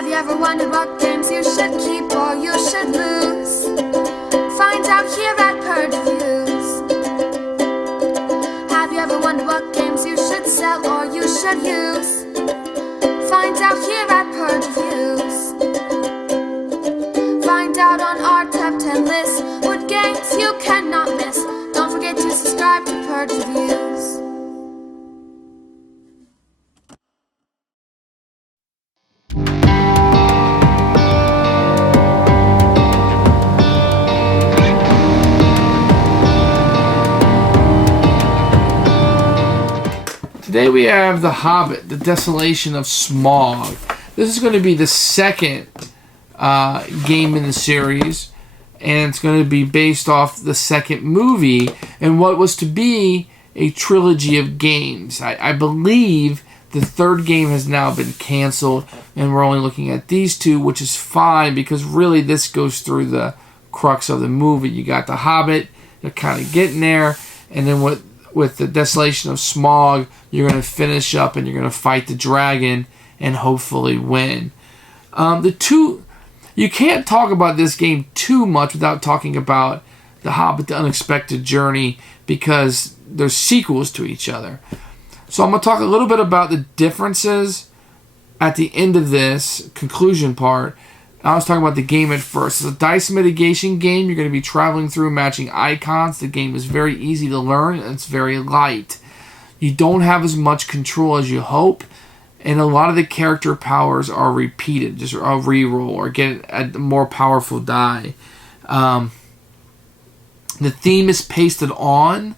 Have you ever wondered what games you should keep or you should lose? Find out here at Purge Reviews. Have you ever wondered what games you should sell or you should use? Find out here at Purge Reviews. Find out on our top 10 list what games you cannot miss. Don't forget to subscribe to Purge Reviews. Today we have The Hobbit, The Desolation of Smaug. This is going to be the second game in the series, and it's going to be based off the second movie and what was to be a trilogy of games. I believe the third game has now been canceled, and we're only looking at these two, which is fine because really this goes through the crux of the movie. You got The Hobbit, you're kind of getting there, and then with the Desolation of Smaug, you're going to finish up and you're going to fight the dragon and hopefully win. You can't talk about this game too much without talking about The Hobbit, The Unexpected Journey, because they're sequels to each other. So I'm going to talk a little bit about the differences at the end of this conclusion part. I was talking about the game at first. It's a dice mitigation game. You're going to be traveling through matching icons. The game is very easy to learn, and it's very light. You don't have as much control as you hope, and a lot of the character powers are repeated. Just a reroll or get a more powerful die. The theme is pasted on.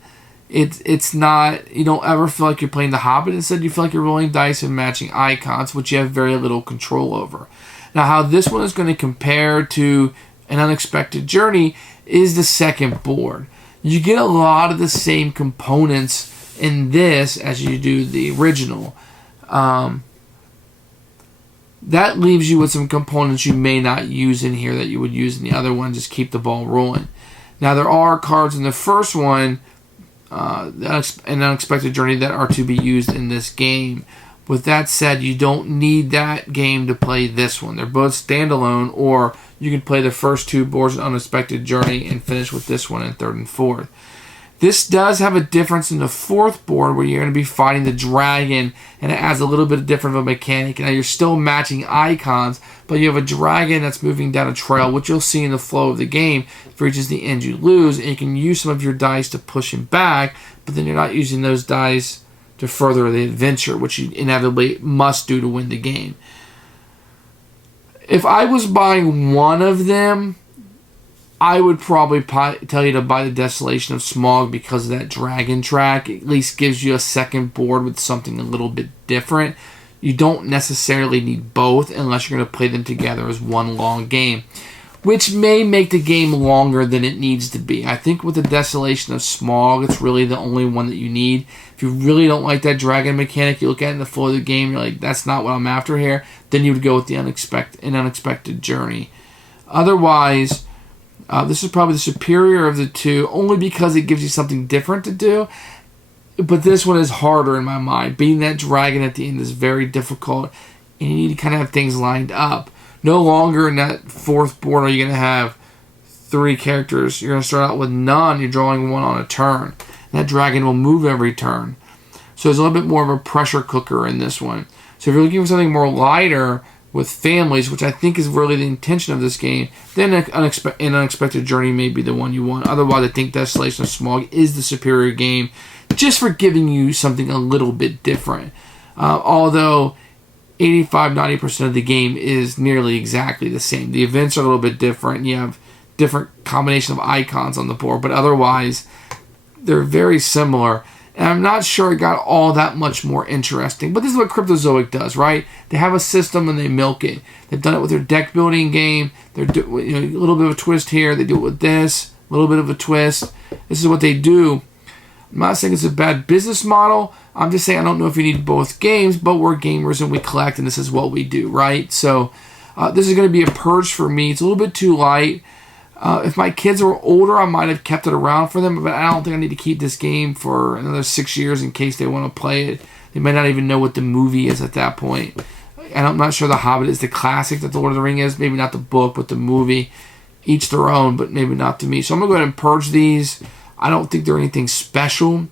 It's not, you don't ever feel like you're playing The Hobbit. Instead, you feel like you're rolling dice and matching icons, which you have very little control over. Now, how this one is going to compare to An Unexpected Journey is the second board. You get a lot of the same components in this as you do the original. That leaves you with some components you may not use in here that you would use in the other one. Just keep the ball rolling. Now, there are cards in the first one, An Unexpected Journey, that are to be used in this game. With that said, you don't need that game to play this one. They're both standalone, or you can play the first two boards of Unexpected Journey and finish with this one in third and fourth. This does have a difference in the fourth board where you're going to be fighting the dragon, and it adds a little bit different of a mechanic. Now, you're still matching icons, but you have a dragon that's moving down a trail, which you'll see in the flow of the game. If it reaches the end, you lose, and you can use some of your dice to push him back, but then you're not using those dice to further the adventure, which you inevitably must do to win the game. If I was buying one of them, I would probably tell you to buy the Desolation of Smaug because of that dragon track. It at least gives you a second board with something a little bit different. You don't necessarily need both unless you're going to play them together as one long game, which may make the game longer than it needs to be. I think with the Desolation of Smaug, it's really the only one that you need. If you really don't like that dragon mechanic, you look at it in the flow of the game, you're like, that's not what I'm after here, then you would go with the Unexpected Journey. Otherwise, this is probably the superior of the two, only because it gives you something different to do. But this one is harder in my mind. Beating that dragon at the end is very difficult, and you need to kind of have things lined up. No longer in that fourth board are you going to have three characters. You're going to start out with none. You're drawing one on a turn. That dragon will move every turn. So there's a little bit more of a pressure cooker in this one. So if you're looking for something more lighter with families, which I think is really the intention of this game, then An Unexpected Journey may be the one you want. Otherwise, I think Desolation of Smaug is the superior game, just for giving you something a little bit different. Although 85-90% of the game is nearly exactly the same. The events are a little bit different. You have different combination of icons on the board, but otherwise they're very similar. And I'm not sure it got all that much more interesting. But this is what Cryptozoic does, right? They have a system and they milk it. They've done it with their deck building game. They're a little bit of a twist here. They do it with this, a little bit of a twist. This is what they do. I'm not saying it's a bad business model. I'm just saying I don't know if you need both games, but we're gamers and we collect, and this is what we do, right? So this is going to be a purge for me. It's a little bit too light. If my kids were older, I might have kept it around for them, but I don't think I need to keep this game for another 6 years in case they want to play it. They might not even know what the movie is at that point. and I'm not sure The Hobbit is the classic that The Lord of the Ring is. Maybe not the book, but the movie. Each their own, but maybe not to me. So I'm going to go ahead and purge these. I don't think they're anything special.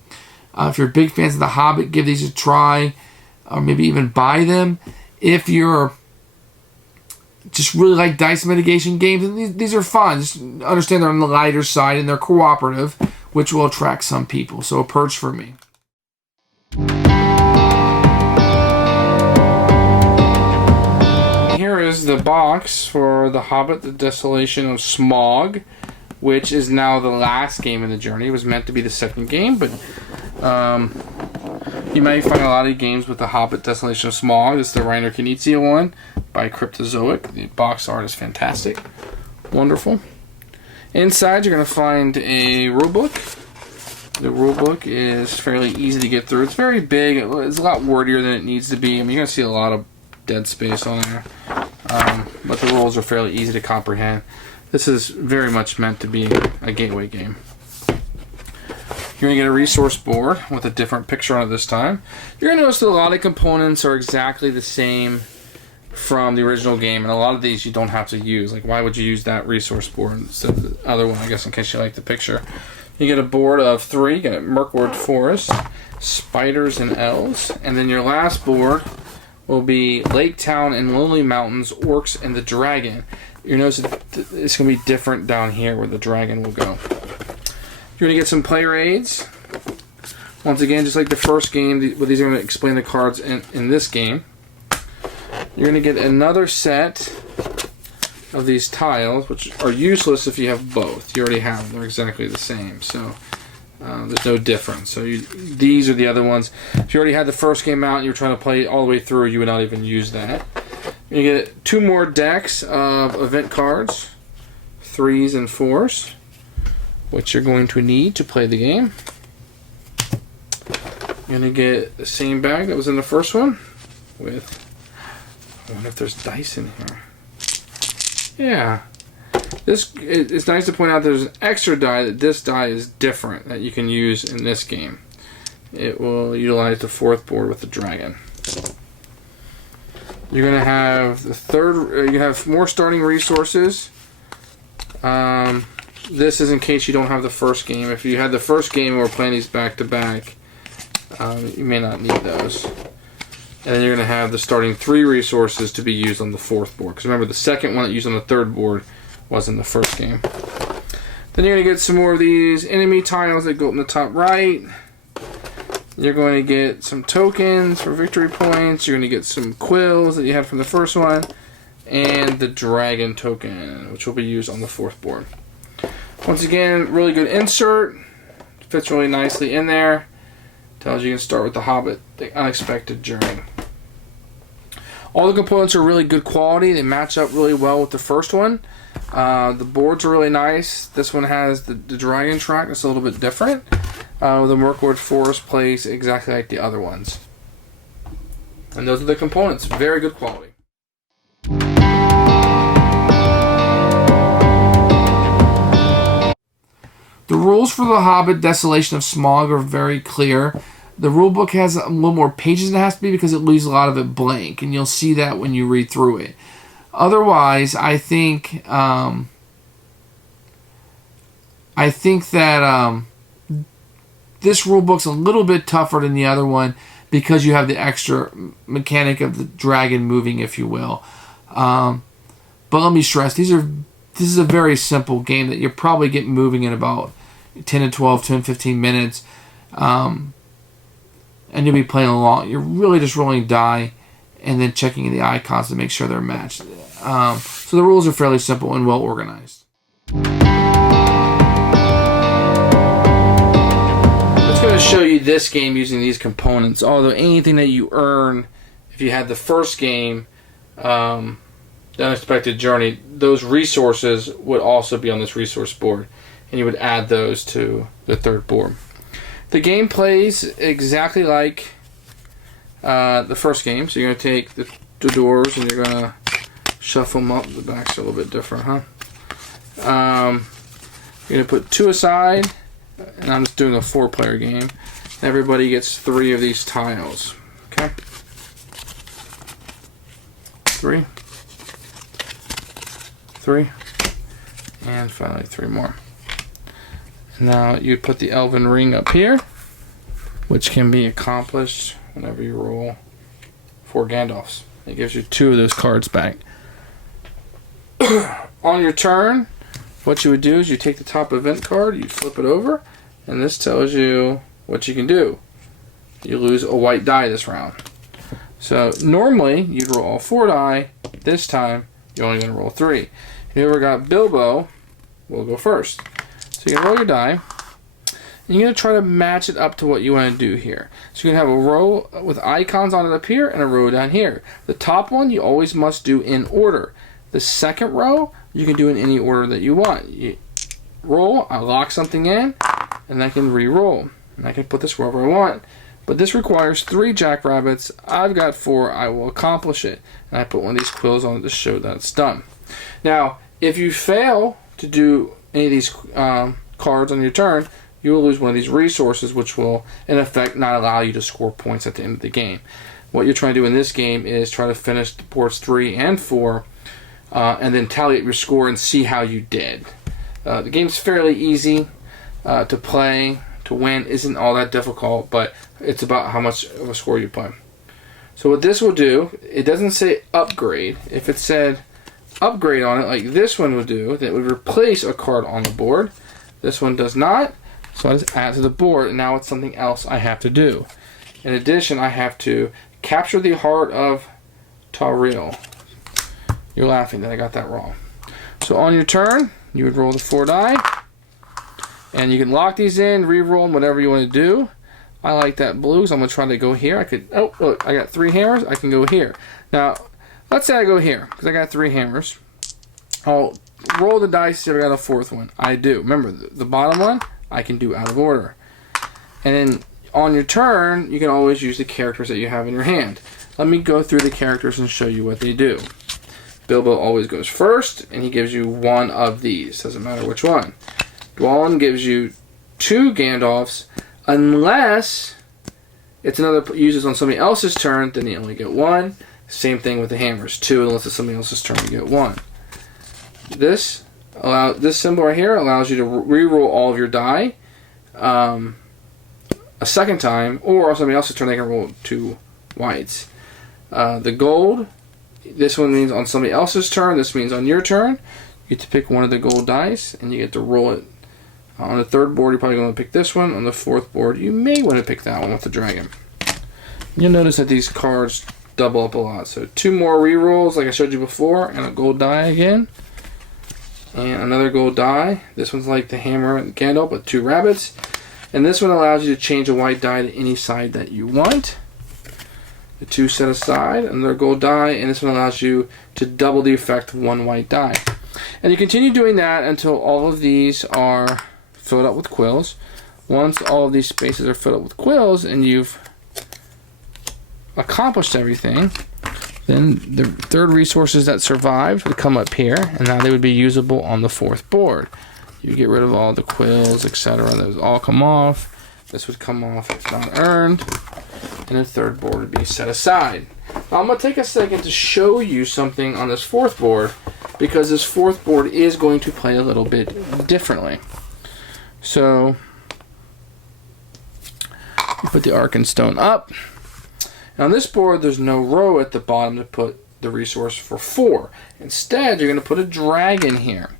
If you're big fans of The Hobbit, give these a try. Or maybe even buy them. If you're just really like dice mitigation games, and these are fun. Just understand they're on the lighter side and they're cooperative, which will attract some people. So a purge for me. Here is the box for The Hobbit, The Desolation of Smaug, which is now the last game in the journey. It was meant to be the second game, but you may find a lot of games with The Hobbit, Desolation of Smaug. This is the Reiner Knizia one by Cryptozoic. The box art is fantastic. Wonderful. Inside, you're going to find a rulebook. The rulebook is fairly easy to get through. It's very big. It's a lot wordier than it needs to be. I mean, you're going to see a lot of dead space on there. But the rules are fairly easy to comprehend. This is very much meant to be a gateway game. You're going to get a resource board with a different picture on it this time. You're going to notice that a lot of components are exactly the same from the original game, and a lot of these you don't have to use. Like, why would you use that resource board instead of the other one, I guess, in case you like the picture. You get a board of 3. You get a Mirkwood Forest, Spiders and Elves, and then your last board will be Lake Town and Lonely Mountains, Orcs and the Dragon. You notice it's going to be different down here where the dragon will go. You're going to get some player aids. Once again, just like the first game, these are going to explain the cards in this game. You're going to get another set of these tiles, which are useless if you have both. You already have them. They're exactly the same. So there's no difference. So these are the other ones. If you already had the first game out and you were trying to play all the way through, you would not even use that. You get 2 more decks of event cards, 3s and 4s, which you're going to need to play the game. You're going to get the same bag that was in the first one with, I wonder if there's dice in here. Yeah. It's nice to point out there's an extra die, that this die is different, that you can use in this game. It will utilize the 4th board with the dragon. You're going to have the third, you have more starting resources. This is in case you don't have the first game. If you had the first game and we're playing these back to back, you may not need those. And then you're going to have the starting 3 resources to be used on the 4th board. Because remember, the second one that you used on the 3rd board was in the first game. Then you're going to get some more of these enemy tiles that go up in the top right. You're going to get some tokens for victory points. You're going to get some quills that you had from the first one. And the dragon token, which will be used on the 4th board. Once again, really good insert. Fits really nicely in there. Tells you can start with The Hobbit, The Unexpected Journey. All the components are really good quality. They match up really well with the first one. The boards are really nice. This one has the dragon track. It's a little bit different. The Mirkwood Forest plays exactly like the other ones. And those are the components. Very good quality. The rules for The Hobbit Desolation of Smaug are very clear. The rulebook has a little more pages than it has to be because it leaves a lot of it blank, and you'll see that when you read through it. Otherwise, I think that this rulebook's a little bit tougher than the other one because you have the extra mechanic of the dragon moving, if you will. But let me stress, this is a very simple game that you'll probably get moving in about 10 to 12, 10, 15 minutes. And you'll be playing along. You're really just rolling die and then checking the icons to make sure they're matched. So the rules are fairly simple and well organized. It's going to show you this game using these components. Although anything that you earn, if you had the first game, The Unexpected Journey, those resources would also be on this resource board. And you would add those to the 3rd board. The game plays exactly like the first game. So you're going to take the doors and you're going to shuffle them up. The back's a little bit different, huh? You're going to put 2 aside. And I'm just doing a 4-player game. Everybody gets 3 of these tiles. Okay? 3, 3, and finally 3 more. Now you put the Elven Ring up here, which can be accomplished whenever you roll 4 Gandalfs. It gives you 2 of those cards back. On your turn, what you would do is you take the top event card, you flip it over, and this tells you what you can do. You lose a white die this round. So normally you'd roll all 4 die. This time you're only going to roll 3. Whoever got Bilbo will go first. So you can roll your die. And you're going to try to match it up to what you want to do here. So you can have a row with icons on it up here and a row down here. The top one you always must do in order. The second row you can do in any order that you want. You roll, I lock something in, and I can re-roll. And I can put this wherever I want. But this requires 3 jackrabbits. I've got 4. I will accomplish it. And I put one of these quills on it to show that it's done. Now, if you fail to do any of these cards on your turn, you will lose one of these resources, which will, in effect, not allow you to score points at the end of the game. What you're trying to do in this game is try to finish the boards 3 and 4, and then tally up your score and see how you did. The game's fairly easy to play. To win isn't all that difficult, but it's about how much of a score you play. So what this will do, it doesn't say upgrade. If it said upgrade on it, like this one would do, that would replace a card on the board. This one does not, so I just add to the board, and now it's something else I have to do. In addition, I have to capture the heart of Tauriel. You're laughing that I got that wrong. So on your turn, you would roll the 4 die. And you can lock these in, re-roll them, whatever you want to do. I like that blue, so I'm going to try to go here. Oh, look, I got 3 hammers. I can go here. Now, let's say I go here, because I got 3 hammers. I'll roll the dice, see if I got a 4th one. I do. Remember, the bottom one, I can do out of order. And then on your turn, you can always use the characters that you have in your hand. Let me go through the characters and show you what they do. Bilbo always goes first, and he gives you 1 of these. Doesn't matter which one. Dwalin gives you 2 Gandalfs, unless it's another uses on somebody else's turn, then you only get 1. Same thing with the hammers, 2, unless it's somebody else's turn, you get 1. This symbol right here allows you to re-roll all of your die a second time, or on somebody else's turn they can roll 2 whites. The gold, this one means on somebody else's turn, this means on your turn. You get to pick one of the gold dice, and you get to roll it. On the 3rd board, you're probably going to pick this one. On the 4th board, you may want to pick that one with the dragon. You'll notice that these cards double up a lot. So 2 more re-rolls, like I showed you before, and a gold die again. And another gold die. This one's like the hammer and Gandalf with 2 rabbits. And this one allows you to change a white die to any side that you want. The 2 set aside, another gold die, and this one allows you to double the effect of 1 white die. And you continue doing that until all of these are filled up with quills. Once all of these spaces are filled up with quills and you've accomplished everything, then the 3rd resources that survived would come up here, and now they would be usable on the 4th board. You get rid of all the quills, etc. Those all come off. This would come off if not earned, and the 3rd board would be set aside. Now I'm going to take a second to show you something on this 4th board, because this 4th board is going to play a little bit differently. So you put the Arkenstone up. And on this board, there's no row at the bottom to put the resource for 4. Instead, you're going to put a dragon here.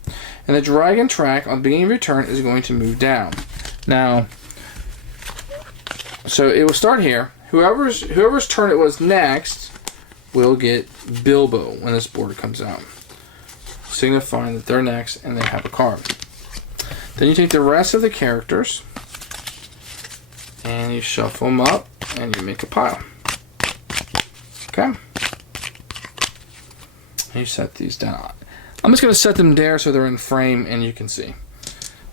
And the dragon track on the beginning of your turn is going to move down. Now, so it will start here. Whoever's turn it was next will get Bilbo when this board comes out, signifying that they're next and they have a card. Then you take the rest of the characters and you shuffle them up and you make a pile. Okay? And you set these down. I'm just going to set them there so they're in frame and you can see.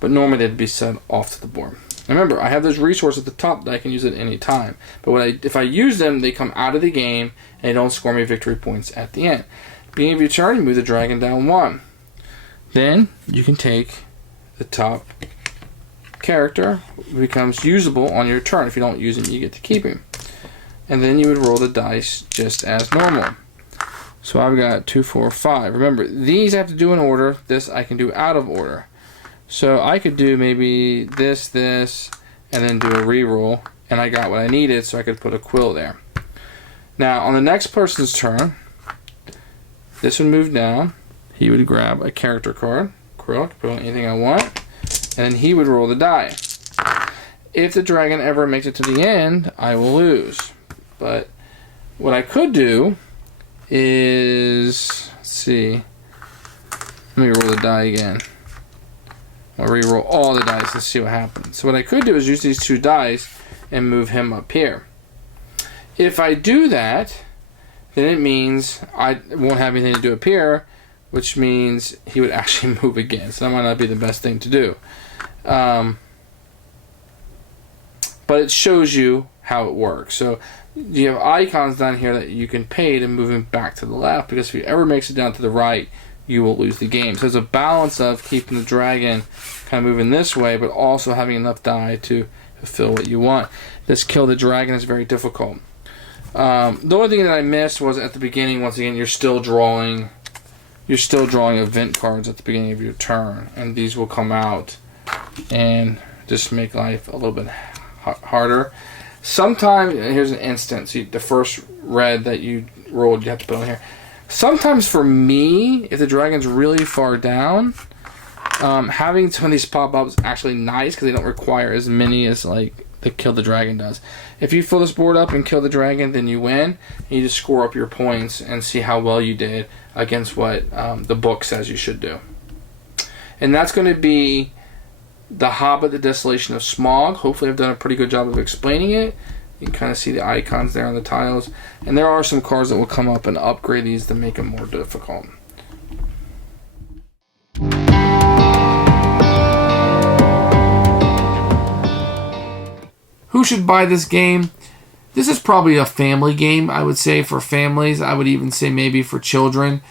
But normally they'd be set off to the board. Remember, I have this resource at the top that I can use at any time. But if I use them, they come out of the game and they don't score me victory points at the end. Beginning of your turn, you move the dragon down 1. Then you can take the top character, becomes usable on your turn. If you don't use him, you get to keep him. And then you would roll the dice just as normal. So I've got 2, 4, 5. Remember, these I have to do in order. This I can do out of order. So I could do maybe this, and then do a reroll, and I got what I needed, so I could put a quill there. Now, on the next person's turn, this would move down. He would grab a character card, quill, put on anything I want, and then he would roll the die. If the dragon ever makes it to the end, I will lose. But what I could do is, let's see, let me roll the die again. I'll re-roll all the dice and see what happens. So what I could do is use these 2 dice and move him up here. If I do that, then it means I won't have anything to do up here, which means he would actually move again. So that might not be the best thing to do. But it shows you how it works. So you have icons down here that you can pay to move him back to the left, because if he ever makes it down to the right, you will lose the game. So there's a balance of keeping the dragon kind of moving this way, but also having enough die to fulfill what you want. This kill the dragon is very difficult. The only thing that I missed was at the beginning, once again, you're still drawing event cards at the beginning of your turn, and these will come out and just make life a little bit harder. Sometimes, here's an instance, the first red that you rolled, you have to put on here. Sometimes for me, if the dragon's really far down, having some of these pop-ups is actually nice, because they don't require as many as like the kill the dragon does. If you fill this board up and kill the dragon, then you win. And you just score up your points and see how well you did against what the book says you should do. And that's going to be the Hobbit, the Desolation of Smaug. Hopefully I've done a pretty good job of explaining it. You can kind of see the icons there on the tiles. And there are some cards that will come up and upgrade these to make them more difficult. Who should buy this game? This is probably a family game, I would say, for families. I would even say maybe for children.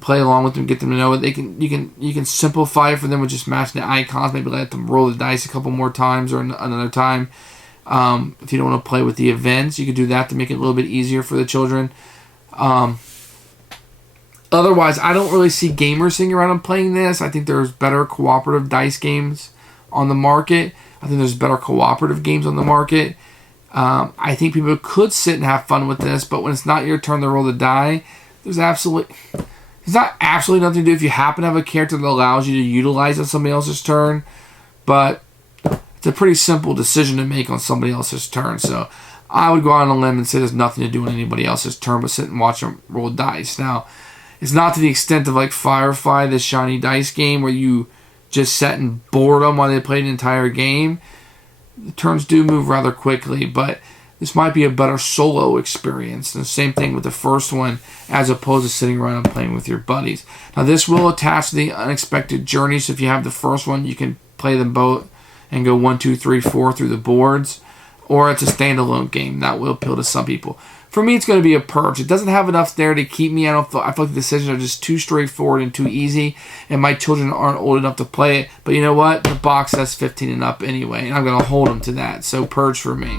Play along with them, get them to know it. You can simplify it for them with just matching the icons. Maybe let them roll the dice a couple more times or another time. If you don't want to play with the events, you could do that to make it a little bit easier for the children. Otherwise, I don't really see gamers sitting around and playing this. I think there's better cooperative dice games on the market. I think there's better cooperative games on the market. I think people could sit and have fun with this, but when it's not your turn to roll the die, there's not absolutely nothing to do if you happen to have a character that allows you to utilize on somebody else's turn, but it's a pretty simple decision to make on somebody else's turn. So I would go out on a limb and say there's nothing to do on anybody else's turn but sit and watch them roll dice. Now, it's not to the extent of like Firefly, this shiny dice game, where you just sat and bored them while they played an entire game. The turns do move rather quickly, but this might be a better solo experience. And the same thing with the first one, as opposed to sitting around and playing with your buddies. Now, this will attach to the unexpected journey, so if you have the first one, you can play them both and go 1, 2, 3, 4 through the boards. Or it's a standalone game. That will appeal to some people. For me, it's going to be a Purge. It doesn't have enough there to keep me. I feel like the decisions are just too straightforward and too easy, and my children aren't old enough to play it. But you know what? The box says 15 and up anyway, and I'm going to hold them to that. So Purge for me.